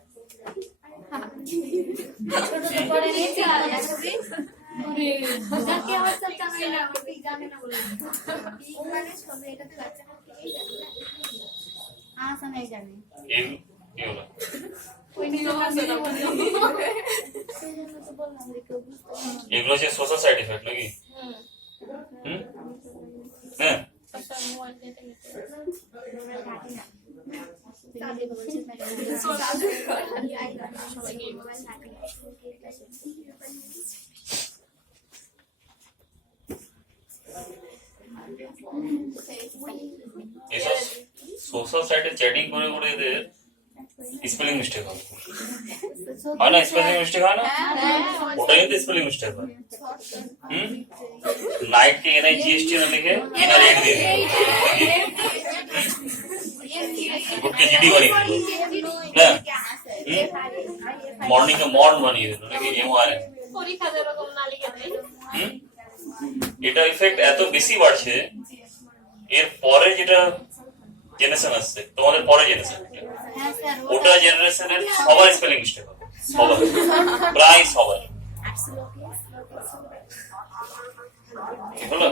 এগুলো হচ্ছে সোশ্যাল সাইড এফেক্ট নাকি। হ্যাঁ সোশ্যাল সাইটে চ্যাটিং করে করে এদের স্পেলিং মিস্টেক হয় না, স্পেলিং মিস্টেক হয় না, ওটা কিন্তু স্পেলিং মিস্টেক হয়। নাইট কে এনআই জিএসটি না লিখে এনআর এড দিয়ে গুড কে জিডি বানিয়ে দিল না, মর্নিং কে মর্ন বানিয়ে দিল নাকি এমআর। পরীক্ষা এরকম না লিখে দেয়। এটা ইফেক্ট এত বেশি বাড়ছে, এর পরে যেটা জেনারেশন আসছে, তোমাদের পরে জেনারেশন, ওটা জেনারেশনের সবার স্পেলিং মিস্টেক হবে, সবার, প্রায় সবার। হলো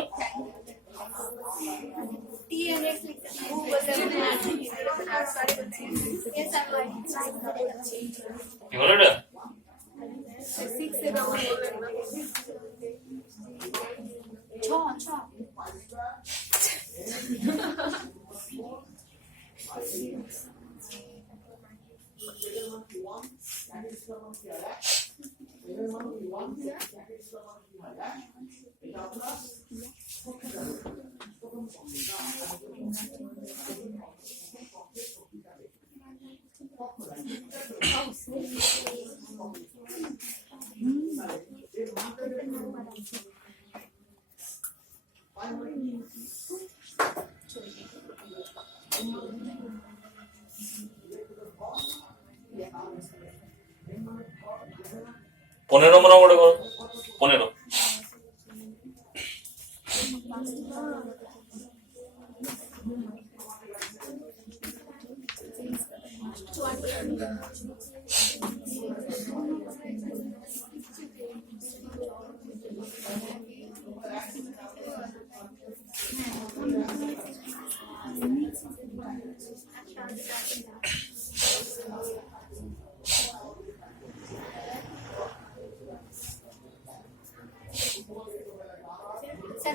কি হলো এটা, পনেরো মোটামুটি করো, 15।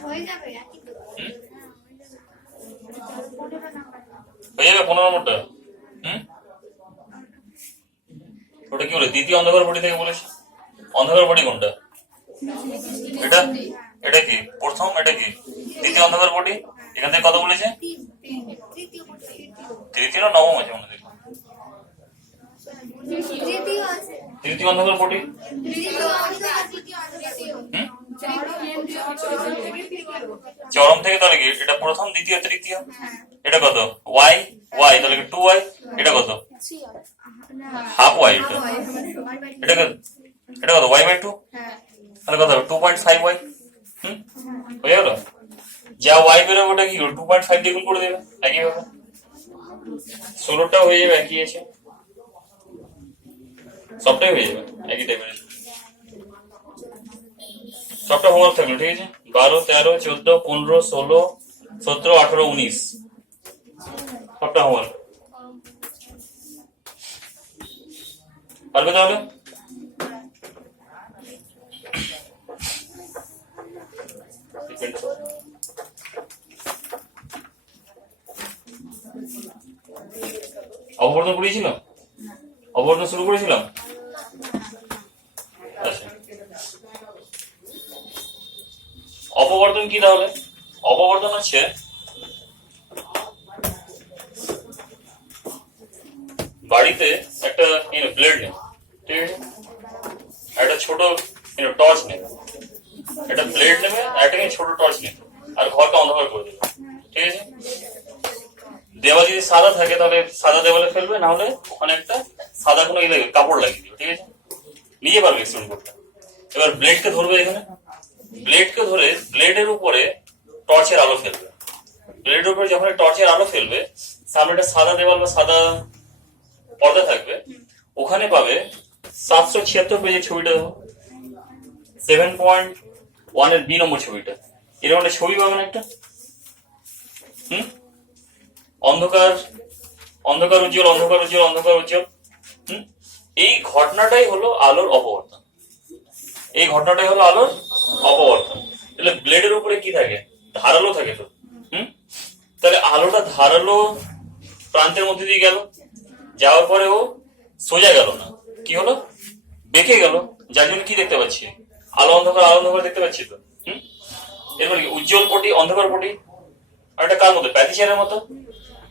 হয়ে যাবে 15 নম্বরটা। ওটা কি বলে, দ্বিতীয় অন্ধকার পটি থেকে বলেছি। অন্ধকার পটি কোনটা, এটা, এটা কি প্রথম, এটা কি দ্বিতীয় অন্ধকার পটি। এখান থেকে কত বলেছে, তৃতীয় না নবম আছে মনে দেখো, তৃতীয় অন্ধকার পটি। চরম থেকে তাহলে কি এটা প্রথম, দ্বিতীয়, তৃতীয়, এটা কত ওয়াই, ওয়াই তাহলে 2y, এটা কত হাফ ওয়াই, এটা কত, এটা কত y/2, তাহলে কত 2.5y। হয়ে গেল। যা ওয়াই বেরোবে ওটা কি 2.5 দিয়ে গুণ করে দেবে একই ভাবে, 16টাও হয়ে যাবে একই আছে, সবটাই হয়ে যাবে একই টাইপের। সবটা হোমওয়ার্ক থাকলো, ঠিক আছে। 12, 13, 14, 15, 16, 17, 18, 19 সবটা হোমওয়ার্ক পারবে তাহলে। অববর্তন করেছিলাম, অববর্তন শুরু করেছিলাম। আচ্ছা, অপবর্তন কি তাহলে? অপবর্তন হচ্ছে বাড়িতে একটা ব্লেড নেই, ঠিক আছে, একটা ছোট টর্চ নেই, একটা ব্লেড নেবে, একটা ছোট টর্চ নেবে, আর ঘরটা অন্ধকার করে দেবে, ঠিক আছে। দেওয়াল যদি সাদা থাকে তাহলে সাদা দেওয়ালে ফেলবে, না হলে ওখানে একটা সাদা কোনো কাপড় লাগিয়ে দিবে, ঠিক আছে, নিয়ে পারবে এক্সপেরিমেন্ট করতে। এবার ব্লেডকে ধরবে, এখানে ব্লেডকে ধরে ব্লেডের উপরে টর্চের আলো ফেলবে। ব্লেডের উপরে যখন টর্চের আলো ফেলবে, সামনে একটা সাদা দেওয়াল বা সাদা পর্দা থাকবে, ওখানে পাবে 776 পেজের ছবিটা, 7.1 এর বি নম্বর ছবিটা, এরকম একটা ছবি পাবেন একটা। অন্ধকার, অন্ধকার উজ্জ্বল, অন্ধকার উজ্জ্বল, অন্ধকার উজ্জ্বল। এই ঘটনাটাই হলো আলোর অপবর্তন, এই ঘটনাটাই হলো আলোর অপবর্তন। তাহলে ব্লেডের উপরে কি থাকে? ধারালো থাকে তো। তাহলে আলোটা ধারালো প্রান্তের মধ্যে দিয়ে গেল, যাওয়ার পরে ও সোজা গেল না, কি হলো? বেঁকে গেল, যার জন্য কি দেখতে পাচ্ছি? আলো অন্ধকার, আলো অন্ধকার দেখতে পাচ্ছি তো। এরপর কি উজ্জ্বল পটি, অন্ধকার পটি, আর একটা কার মতো ব্যতিচারের মতো।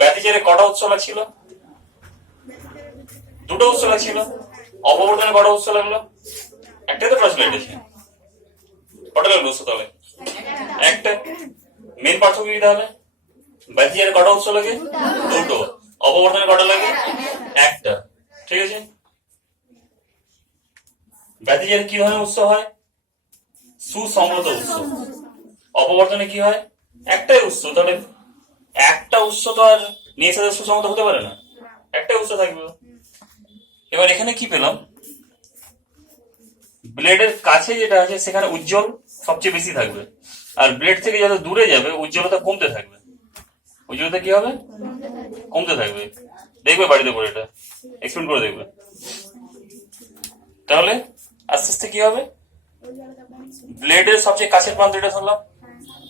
ব্যতিচারে কটা উৎস লাগছিল? দুটো উৎস লাগছিল। অপবর্তনে কটা উৎস লাগলো? একটাই তো প্রশ্ন এসেছে, কটা লাগলো উৎস তাহলে? একটা। মেন পার্থক্য কি তাহলে? ব্যতিচারে কটা উৎস লাগে? দুটো। অপবর্তনে কটা লাগে? একটা, ঠিক আছে। ব্যতিচারে কি ধরনের উৎস হয়? সুসংহত উৎস। অপবর্তনে কি হয়? একটাই উৎস, তাহলে একটা উৎস তো আর নিয়ে সাথে সুসংহত হতে পারে না, একটাই উৎস থাকবে। এবার এখানে কি পেলাম? ব্লেডের কাছে যেটা আছে সেখানে উজ্জ্বল সবচেয়ে বেশি থাকবে, আর ব্লেড থেকে যত দূরে যাবে উজ্জ্বলতা কমতে থাকবে। উজ্জ্বলতা কি হবে? কমতে থাকবে। দেখবে বাড়িতে করে এটা এক্সপেরিমেন্ট করে দেখবে। তাহলে আস্তে আস্তে কি হবে? ব্লেডের সবচেয়ে কাছের প্রান্ত এটা ধরলাম,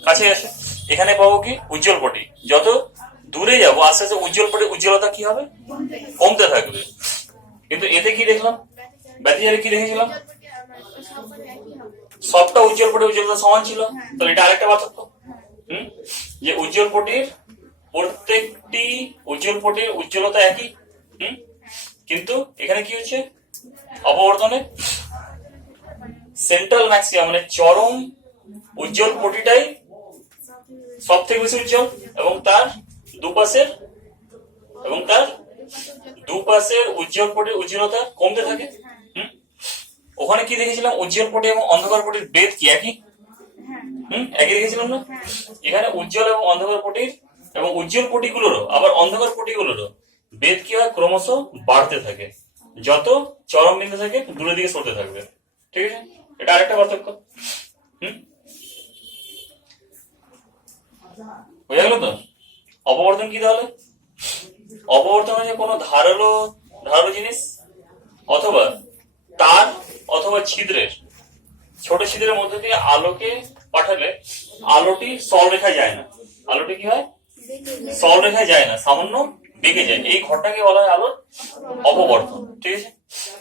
কাছে আসে, এখানে পাবো কি? উজ্জ্বল পটি। যত দূরে যাবো আস্তে আস্তে উজ্জ্বল পটির উজ্জ্বলতা কি হবে? কমতে থাকবে। কিন্তু এতে কি দেখলাম? ব্যতিচারে কি দেখেছিলাম? সবটা উজ্জ্বল পটির উজ্জ্বলতা সমান ছিল। তাহলে এটা আরেকটা পার্থক্য, যে উজ্জ্বল পটির প্রত্যেকটি উজ্জ্বল পটির উজ্জ্বলতা একই। কিন্তু এখানে কি হচ্ছে? অপবর্তনে সেন্ট্রাল ম্যাক্সিমাম মানে চরম উজ্জ্বল পটিটাই সব থেকে বেশি উজ্জ্বল, এবং তার দুপাশের উজ্জ্বল পটির উজ্জ্বলতা কমতে থাকে। ওখানে কি দেখেছিলাম? উজ্জ্বল পটি এবং অন্ধকার পটির বেদ কি একই? একই দেখেছিলাম না? এখানে উজ্জ্বল এবং অন্ধকার পটির এবং উজ্জ্বল পটিগুলোরও আবার অন্ধকার পটিগুলোরও বেদ কি হয়? ক্রমশ বাড়তে থাকে, যত চরম বিন্দু থেকে দূরের দিকে সরতে থাকবে, ঠিক আছে। এটা আরেকটা পার্থক্য। হয়ে গেল তো? অপবর্তন কি তাহলে? অপবর্তন হচ্ছে কোনো ধারালো জিনিস অথবা তার অথবা ছিদ্রের, ছোট ছিদ্রের মধ্যে দিয়ে আলোকে পাঠালে আলোটি সরলরেখায় যায় না। আলোটি কি হয়? সরলরেখায় যায় না, সামান্য বেঁকে যায়। এই ঘরটাকে বলা হয় আলোর অপবর্তন, ঠিক আছে।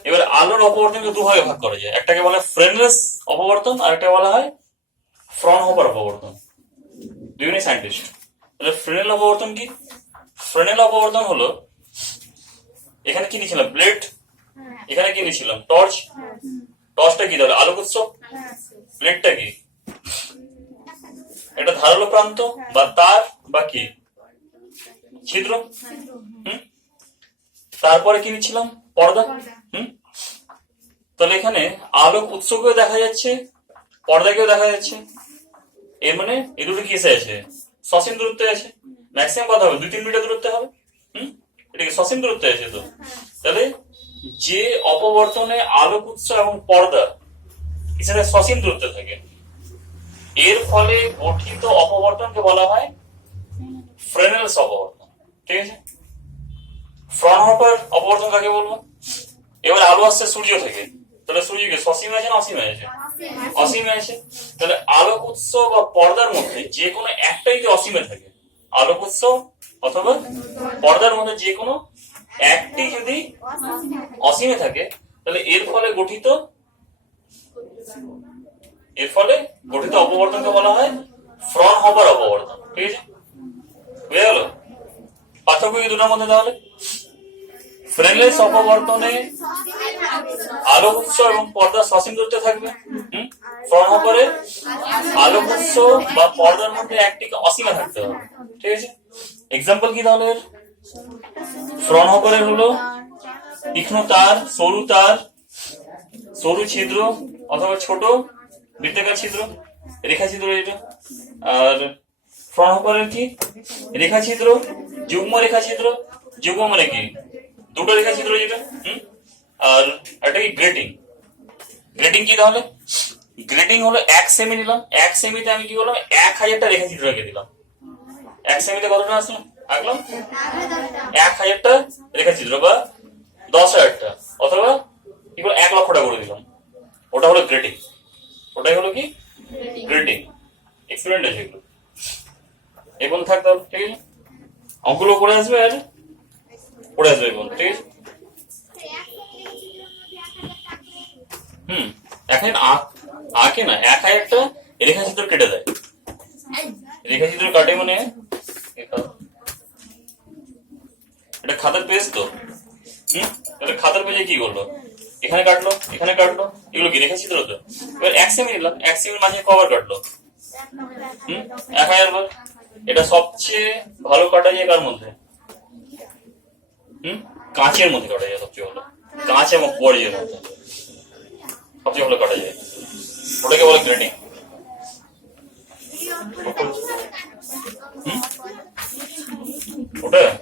এবার আলোর অপবর্তনকে দুভাগে ভাগ করা যায়, একটাকে বলা হয় ফ্রেনেলস অপবর্তন, আর একটা বলা হয় ফ্রনহোফার অপবর্তন। বিভিন্ন সায়েন্টিস্ট। তাহলে ফ্রেনেল অপবর্তন কি? ফ্রেনেল অপবর্তন হলো, এখানে কি নিয়েছিলাম? ব্লেড। এখানে কি নিয়েছিলাম? টর্চ। টর্চটা কি তাহলে? আলোক উৎস। ব্লেডটা কি? ধারালো প্রান্ত বা তার বা কি ছিদ্র। তারপরে কি নিচ্ছিলাম? পর্দা। তাহলে এখানে আলোক উৎসকেও দেখা যাচ্ছে, পর্দাকেও দেখা যাচ্ছে। এর মানে এই দুটো কি এসে আছে? সসীম দূরত্বে আছে। ম্যাক্সিমাম কথা হবে 2-3 মিটার দূরত্বে হবে। এটা কি সসীম দূরত্বে আছে? তো তাহলে যে অপবর্তনে আলোক উৎস এবং পর্দা এছাড়া সসীম দূরত্বে থাকে, এর ফলে গঠিত অপবর্তনকে বলা হয় ফ্রেনেলস অপবর্তন। ঠিক আছে? ফ্রনহোফার অপবর্তন কাকে বলবো? এবার আলো আসছে সূর্য থেকে, তাহলে সূর্যকে সসীমে আছে না অসীমে আছে? অসীমে আছে। তাহলে আলোক উৎস বা পর্দার মধ্যে যে কোনো একটাই যদি অসীমে থাকে, আলোক উৎস অথবা পর্দার মধ্যে যে কোনো একটি যদি অসীমে থাকে, তাহলে এর ফলে গঠিত অপবর্তনকে বলা হয় ফ্রনহোফার অপবর্তন। ঠিক আছে? বুঝে গেল পার্থক্য কি দুটোর মধ্যে? তাহলে ফ্রেনেলস অপবর্তনে আলোক উৎস এবং পর্দা সসীম দূরত্বে থাকবে। ফ্রনহোফারে আলোক উৎস বা পর্দার মধ্যে একটি অসীমে থাকতে হবে। ঠিক আছে? এক্সাম্পল কি তাহলে? ফ্রনহোফারের হলো তীক্ষ্ণ তার, সরু ছিদ্র অথবা ছোট বৃত্তাকার ছিদ্র, রেখা ছিদ্র এটা। আর ফ্রনহোফারের কি? রেখা ছিদ্র, যুগ্ম রেখা ছিদ্র। যুগ্ম মানে কি? দুটো রেখা ছিদ্র যেটা। আর একটা কি? গ্রেটিং। গ্রেটিং কি তাহলে? গ্রেটিং হলো 1 সেমি নিলাম, 1 সেমিতে আমি কি করলাম? 1000টা রেখা ছিদ্র রেখে দিলাম। 1 সেমিতে কতটা আসলো? আঁকলাম 1000টা রেখা ছিদ্র বা 10,000টা, অথবা কি করে 1 লক্ষটা করে দিলাম। ওটা হলো গ্রেটিং। ওটাই হলো কি? গ্রেটিং। এক্সপেরিমেন্ট আছে এগুলো। এখন থাকতে হবে। ঠিক আছে? অঙ্কগুলো পড়ে আসবে আর পড়ে আসবে এখন। ঠিক আছে? এখন আঁকে না, 1000টা রেখা চিত্র কেটে দেয়। রেখা চিত্র কাটে মানে এটা খাতার পেজ তো। তাহলে খাতার পেজে কি করলো? এখানে কাটলো, এখানে কাটলো, এগুলো কি রেখা চিত্র তো। এবার 1 সেমি নিলাম, 1 সেমির মাঝে কবার কাটলো? 1000 বার। এটা সবচেয়ে ভালো কাটা যায় কার মধ্যে? কাঁচের মধ্যে কাটা যায় সবচেয়ে ভালো। কাঁচ এবং বর্জ্যের মধ্যে সবচেয়ে ভালো কাটা যায়। ওটাকে বলে গ্রেডিং।